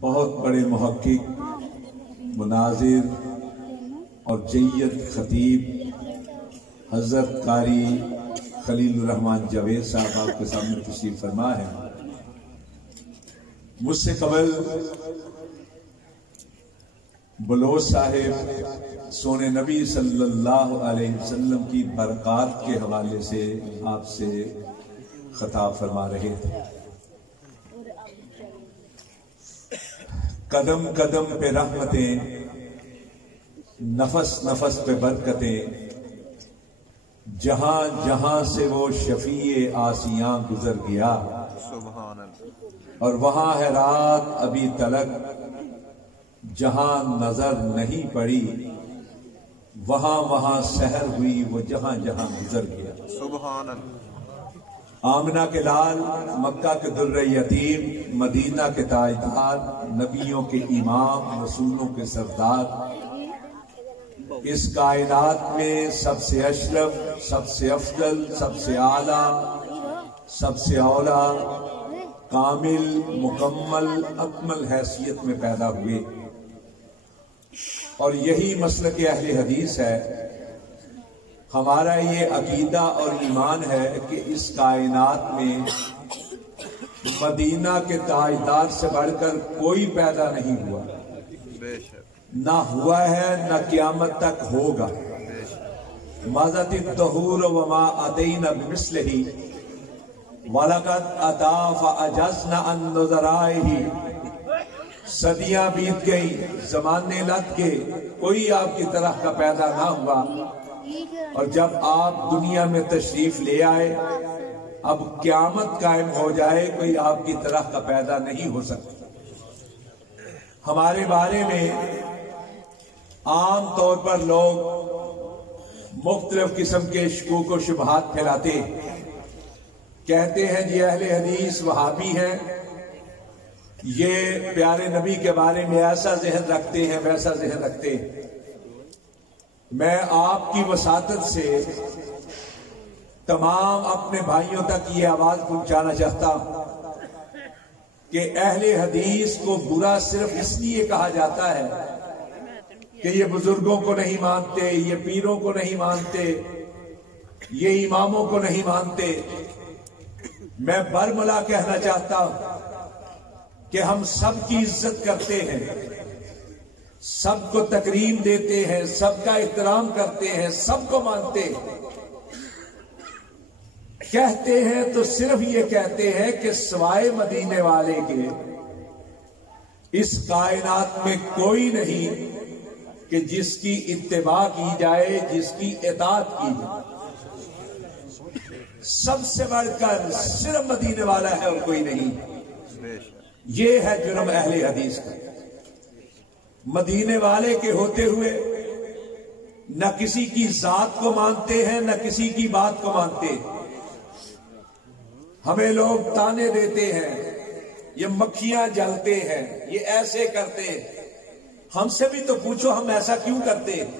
بہت بڑے محقق، مناظر اور جید خطیب حضرت قاری خلیل الرحمن جاوید صاحب آپ کے سامنے تشریف فرما ہے۔ مجھ سے قبل بلوچ صاحب سونے نبی صلی اللہ علیہ وسلم کی برکات کے حوالے سے آپ سے خطاب فرما رہے تھے۔ قدم قدم پہ رحمتیں، نفس نفس پہ برکتیں، جہاں جہاں سے وہ شفیع آسیاں گزر گیا، اور وہاں ہے رات ابھی تلک، جہاں نظر نہیں پڑی، وہاں وہاں سحر ہوئی وہ جہاں جہاں گزر گیا۔ سبحان اللہ۔ آمنہ کے لال، مکہ کے در یتیم، مدینہ کے تاجدار، نبیوں کے امام، رسولوں کے سردار، اس کائنات میں سب سے اشرف، سب سے افضل، سب سے اعلیٰ، سب سے اولا، کامل، مکمل، اکمل حیثیت میں پیدا ہوئے، اور یہی مسلک اہل حدیث ہے۔ ہمارا یہ عقیدہ اور ایمان ہے کہ اس کائنات میں مدینہ کے تاجدار سے بڑھ کر کوئی پیدا نہیں ہوا، نہ ہوا ہے نہ قیامت تک ہوگا۔ مَضَتِ الدَّهُورُ وَمَا أَتَيْنَا بِمِثْلِهِ وَلَقَدْ أَتَىٰ فَأَعْجَزْنَا عَن نُّظَرَائِهِ۔ صدیاں بیت گئیں، زمانے لٹ گئے، کوئی آپ کی طرح کا پیدا نہ ہوا، اور جب آپ دنیا میں تشریف لے آئے، اب قیامت قائم ہو جائے، کوئی آپ کی طرح کا پیدا نہیں ہو سکتا۔ ہمارے بارے میں عام طور پر لوگ مختلف قسم کے شکوک و شبہات پھیلاتے، کہتے ہیں جی اہل حدیث وہابی ہیں، یہ پیارے نبی کے بارے میں ایسا ذہن رکھتے ہیں، ویسا ذہن رکھتے ہیں۔ میں آپ کی وساطت سے تمام اپنے بھائیوں تک یہ آواز پہنچانا چاہتا ہوں کہ اہل حدیث کو برا صرف اس لیے کہا جاتا ہے کہ یہ بزرگوں کو نہیں مانتے، یہ پیروں کو نہیں مانتے، یہ اماموں کو نہیں مانتے۔ میں برملا کہنا چاہتا ہوں کہ ہم سب کی عزت کرتے ہیں، سب کو تکریم دیتے ہیں، سب کا احترام کرتے ہیں، سب کو مانتے ہیں۔ کہتے ہیں تو صرف یہ کہتے ہیں کہ سوائے مدینے والے کے اس کائنات میں کوئی نہیں کہ جس کی اتباع کی جائے، جس کی اطاعت کی جائے۔ سب سے بڑھ کر صرف مدینے والا ہے اور کوئی نہیں۔ یہ ہے جرم اہل حدیث کا۔ مدینے والے کے ہوتے ہوئے نہ کسی کی ذات کو مانتے ہیں، نہ کسی کی بات کو مانتے۔ ہمیں لوگ تانے دیتے ہیں، یہ مکھیاں جلتے ہیں، یہ ایسے کرتے ہیں۔ ہم سے بھی تو پوچھو ہم ایسا کیوں کرتے ہیں؟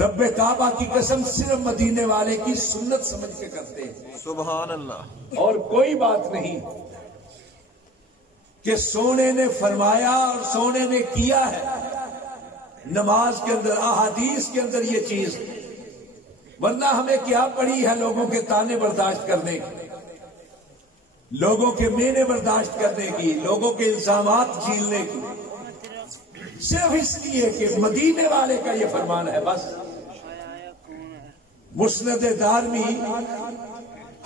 رب کعبہ کی قسم صرف مدینے والے کی سنت سمجھ کے کرتے ہیں، سبحان اللہ، اور کوئی بات نہیں کہ سونے نے فرمایا اور سونے نے کیا ہے۔ نماز کے اندر، احادیث کے اندر یہ چیز، ورنہ ہمیں کیا پڑی ہے لوگوں کے تانے برداشت کرنے کی، لوگوں کے مینے برداشت کرنے کی، لوگوں کے الزامات جھیلنے کی، صرف اس لیے کہ مدینے والے کا یہ فرمان ہے بس۔ مسند دارمی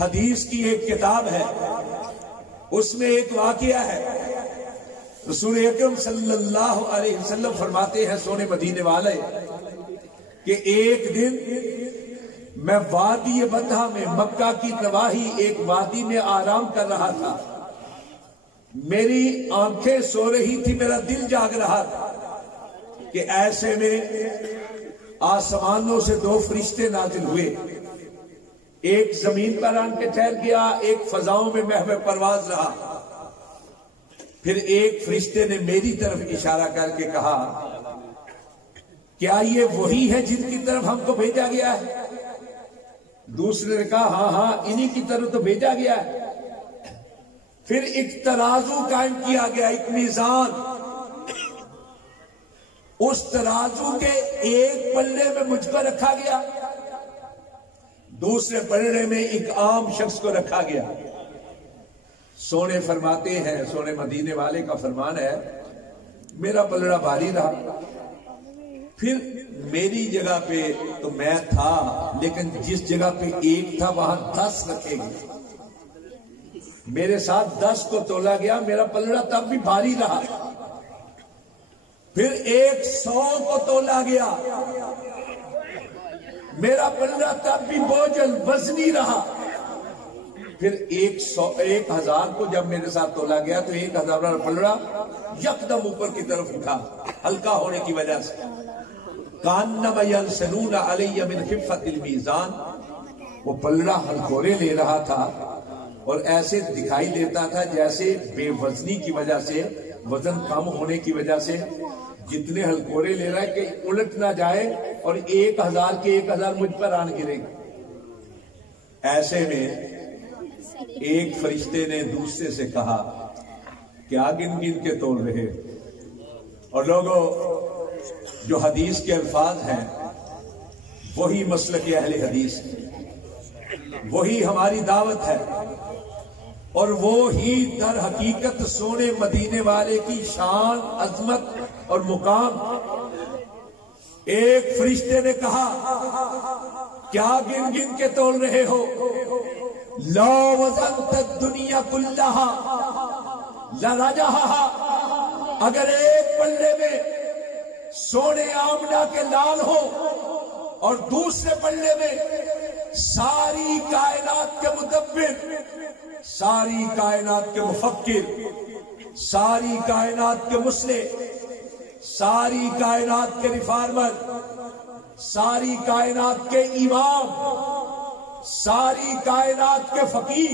حدیث کی ایک کتاب ہے، اس میں ایک واقعہ ہے۔ رسول اکرم صلی اللہ علیہ وسلم فرماتے ہیں سونے مدینے والے کہ ایک دن میں وادی بندھا میں، مکہ کی نواحی ایک وادی میں آرام کر رہا تھا۔ میری آنکھیں سو رہی تھی، میرا دل جاگ رہا تھا کہ ایسے میں آسمانوں سے دو فرشتے نازل ہوئے، ایک زمین پر آن کے ٹھہر گیا، ایک فضاؤں میں محو پرواز رہا۔ پھر ایک فرشتے نے میری طرف اشارہ کر کے کہا، کیا یہ وہی ہے جن کی طرف ہم کو بھیجا گیا ہے؟ دوسرے نے کہا ہاں ہاں انہی کی طرف تو بھیجا گیا ہے۔ پھر ایک ترازو قائم کیا گیا، ایک میزان، اس ترازو کے ایک پلڑے میں مجھ کو رکھا گیا، دوسرے پلڑے میں ایک عام شخص کو رکھا گیا۔ سونے فرماتے ہیں، سونے مدینے والے کا فرمان ہے، میرا پلڑا بھاری رہا، پھر میری جگہ پہ تو میں تھا، لیکن جس جگہ پہ ایک تھا وہاں 10 رکھے گئے، میرے ساتھ 10 کو تولا گیا، میرا پلڑا تب بھی بھاری رہا۔ پھر 100 کو تولا گیا، میرا پلڑا تب بھی بوجھل وزنی رہا۔ پھر 1000 کو جب میرے ساتھ تولا گیا تو 1000 والا پلڑا یکدم اوپر کی طرف اٹھا، ہلکا ہونے کی وجہ سے۔ کانما یلسنون علی من خفۃ المیزان، وہ پلڑا ہلکورے لے رہا تھا اور ایسے دکھائی دیتا تھا جیسے بے وزنی کی وجہ سے، وزن کم ہونے کی وجہ سے جتنے ہلکورے لے رہا ہے کہ الٹ نہ جائے اور 1000 کے 1000 مجھ پر آن گرے۔ ایسے میں ایک فرشتے نے دوسرے سے کہا کیا گن گن کے تول رہے؟ اور لوگوں، جو حدیث کے الفاظ ہیں وہی مسلک اہل حدیث، وہی ہماری دعوت ہے، اور وہی در حقیقت سونے مدینے والے کی شان، عظمت اور مقام۔ ایک فرشتے نے کہا کیا گن گن کے تول رہے ہو؟ لو وزنت الدنیا کلہا لرجحہا، اگر ایک پلڑے میں سونے آمنہ کے لال ہو اور دوسرے پلڑے میں ساری کائنات کے مدبر، ساری کائنات کے مفکر، ساری کائنات کے مصلح، ساری کائنات کے ریفارمر، ساری کائنات کے امام، ساری کائنات کے فقیر،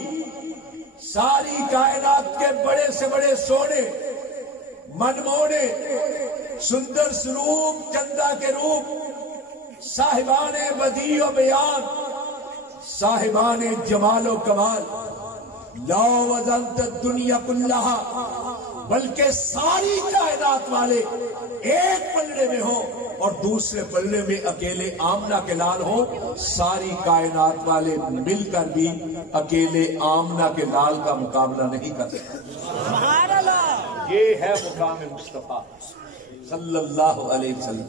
ساری کائنات کے بڑے سے بڑے سونے، منمونے، سندر سروپ، چندہ کے روپ، صاحبان بدیع و بیان، صاحبان جمال و کمال، لا وزنت الدنیا کلہا، بلکہ ساری کائنات والے ایک پلڑے میں ہو اور دوسرے پلڑے میں اکیلے آمنہ کے لال ہو، ساری کائنات والے مل کر بھی اکیلے آمنہ کے لال کا مقابلہ نہیں کر سکتے۔ سبحان اللہ! یہ ہے مقام مصطفیٰ صلی اللہ علیہ وسلم،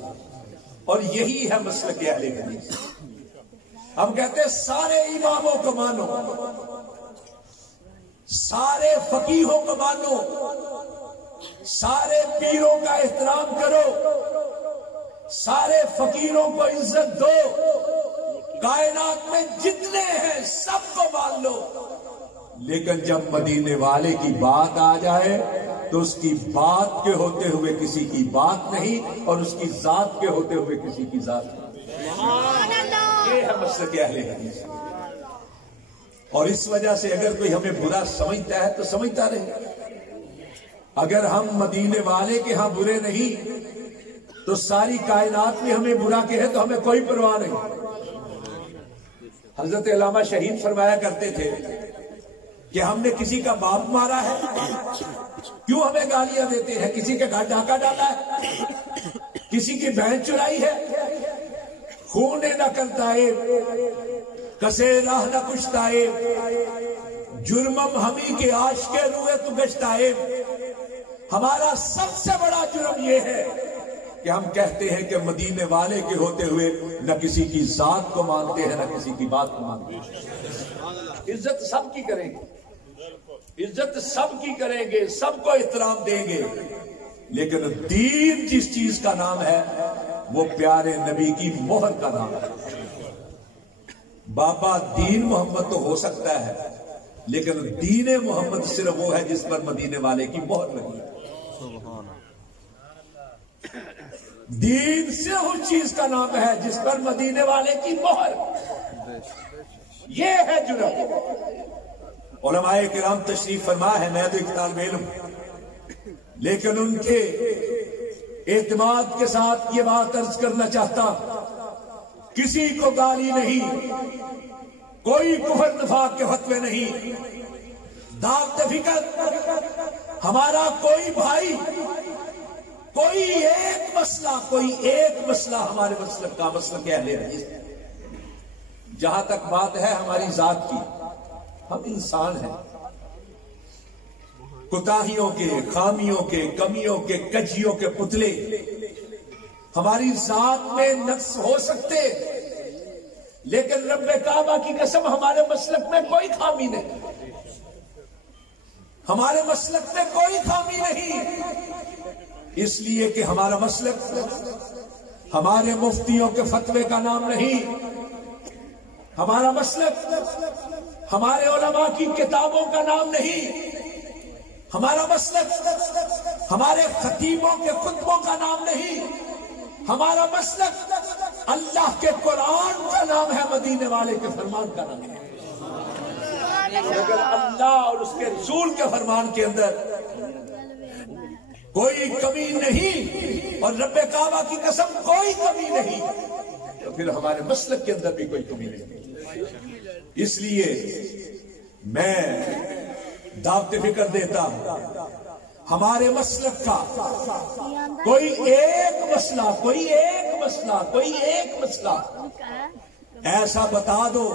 اور یہی ہے مسلک اہل حدیث۔ ہم کہتے ہیں سارے اماموں کو مانو، سارے فقیہوں کو مانو، سارے پیروں کا احترام کرو، سارے فقیروں کو عزت دو، کائنات میں جتنے ہیں سب کو مان لو، لیکن جب مدینے والے کی بات آ جائے تو اس کی بات کے ہوتے ہوئے کسی کی بات نہیں، اور اس کی ذات کے ہوتے ہوئے کسی کی ذات نہیں۔ یہ ہے مسلک اہل حدیث۔ اور اس وجہ سے اگر کوئی ہمیں برا سمجھتا ہے تو سمجھتا رہے، اگر ہم مدینے والے کے ہاں برے نہیں تو ساری کائنات میں ہمیں برا کہے تو ہمیں کوئی پرواہ نہیں۔ حضرت علامہ شہید فرمایا کرتے تھے کہ ہم نے کسی کا باپ مارا ہے، کیوں ہمیں گالیاں دیتے ہیں؟ کسی کے گھر ڈاکہ ڈالا ہے، کسی کی بہن چرائی ہے، خون نہ کرتا ہے، کسے راہ نہ کشتا ہے، جرمم ہمیں کے عاشق روئے تو گشتا ہے۔ ہمارا سب سے بڑا جرم یہ ہے کہ ہم کہتے ہیں کہ مدینے والے کے ہوتے ہوئے نہ کسی کی ذات کو مانتے ہیں، نہ کسی کی بات کو مانتے ہیں۔ عزت سب کی کریں گے، عزت سب کی کریں گے، سب کو احترام دیں گے، لیکن دین جس چیز کا نام ہے وہ پیارے نبی کی مہر کا نام ہے۔ بابا دین محمد تو ہو سکتا ہے، لیکن دین محمد صرف وہ ہے جس پر مدینے والے کی مہر لگی۔ دین صرف اس چیز کا نام ہے جس پر مدینے والے کی مہر، یہ ہے جرم۔ علماء کرام تشریف فرما ہے، میں تو ایک طالب علم، لیکن ان کے اعتماد کے ساتھ یہ بات عرض کرنا چاہتا، کسی کو گالی نہیں، کوئی کفر نفاق کے فتوے نہیں، دعوت فکر ہمارا کوئی بھائی، کوئی ایک مسئلہ ہمارے مسلک کا مسلک اہل حدیث، جہاں تک بات ہے ہماری ذات کی، ہم انسان ہیں، کوتاہیوں کے، خامیوں کے، کمیوں کے، کجیوں کے پتلے، ہماری ذات میں نقص ہو سکتے، لیکن رب کعبہ کی قسم ہمارے مسلک میں کوئی خامی نہیں، ہمارے مسلک میں کوئی خامی نہیں، اس لیے کہ ہمارا مسلک ہمارے مفتیوں کے فتوے کا نام نہیں، ہمارا مسلک ہمارے علماء کی کتابوں کا نام نہیں، ہمارا مسلک ہمارے خطیبوں کے خطبوں کا نام نہیں، ہمارا مسلک اللہ کے قرآن کا نام ہے، مدینے والے کے فرمان کا نام ہے۔ اگر اللہ اور اس کے رسول کے فرمان کے اندر کوئی کمی نہیں اور رب کعبہ کی قسم کوئی کمی نہیں، تو پھر ہمارے مسلک کے اندر بھی کوئی کمی نہیں۔ اس لیے میں دعوت فکر دیتا ہوں، ہمارے مسلک کا کوئی ایک مسئلہ ایسا بتا دو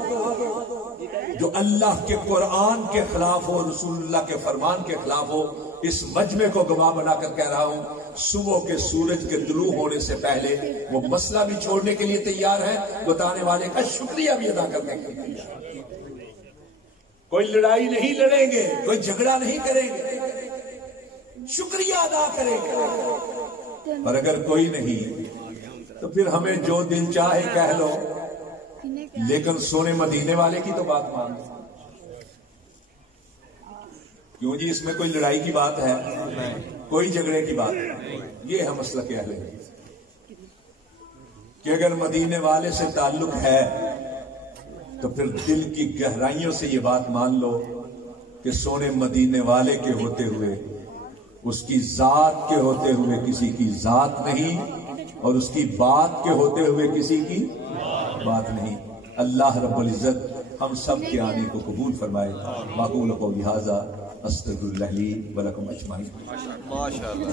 جو اللہ کے قرآن کے خلاف ہو، رسول اللہ کے فرمان کے خلاف ہو، اس مجمع کو گواہ بنا کر کہہ رہا ہوں، صبح کے سورج کے طلوع ہونے سے پہلے وہ مسئلہ بھی چھوڑنے کے لیے تیار ہے، بتانے والے کا شکریہ بھی ادا کرنے کے لیے تیار ہے۔ کوئی لڑائی نہیں لڑیں گے، کوئی جھگڑا نہیں کریں گے، شکریہ ادا کریں گے، اور اگر کوئی نہیں تو پھر ہمیں جو دل چاہے کہہ لو، لیکن سونے مدینے والے کی تو بات مان لو۔ کیوں جی، اس میں کوئی لڑائی کی بات ہے، کوئی جھگڑے کی بات ہے، یہ ہے مسئلہ کیا ہے کہ اگر مدینے والے سے تعلق ہے تو پھر دل کی گہرائیوں سے یہ بات مان لو کہ سونے مدینے والے کے ہوتے ہوئے، اس کی ذات کے ہوتے ہوئے کسی کی ذات نہیں، اور اس کی بات کے ہوتے ہوئے کسی کی بات نہیں۔ اللہ رب العزت ہم سب کے آنے کو قبول فرمائے۔ معقول قولی ھذا استغفر اللہ لی ولکم اجمعین۔ ماشاءاللہ۔